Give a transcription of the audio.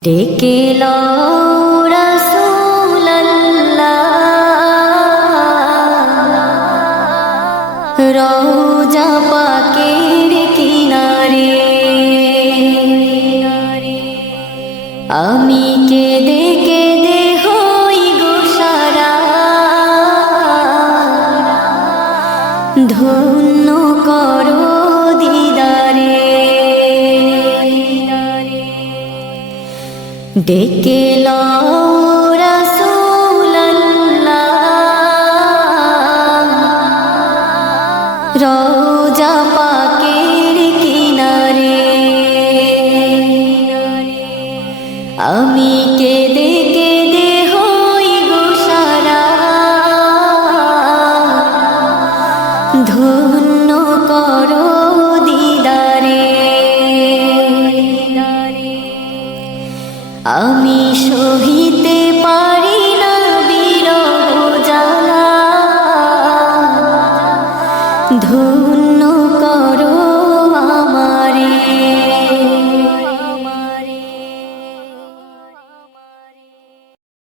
ডেকে লও রাসূলুল্লাহ রওজা পাকের কিনারে, আমি কেঁদে কেঁদে হই গো সারা, ধন্য করো দিদারে। ডেকে লও রাসূলুল্লাহ রওজা পাকের কিনারে, আমি কেঁদে কেঁদে হই গো সারা, ধন্য করো দিদারে। আমি সহিতে পারি না বিরহ জ্বালা, ধন্য করো আমারে।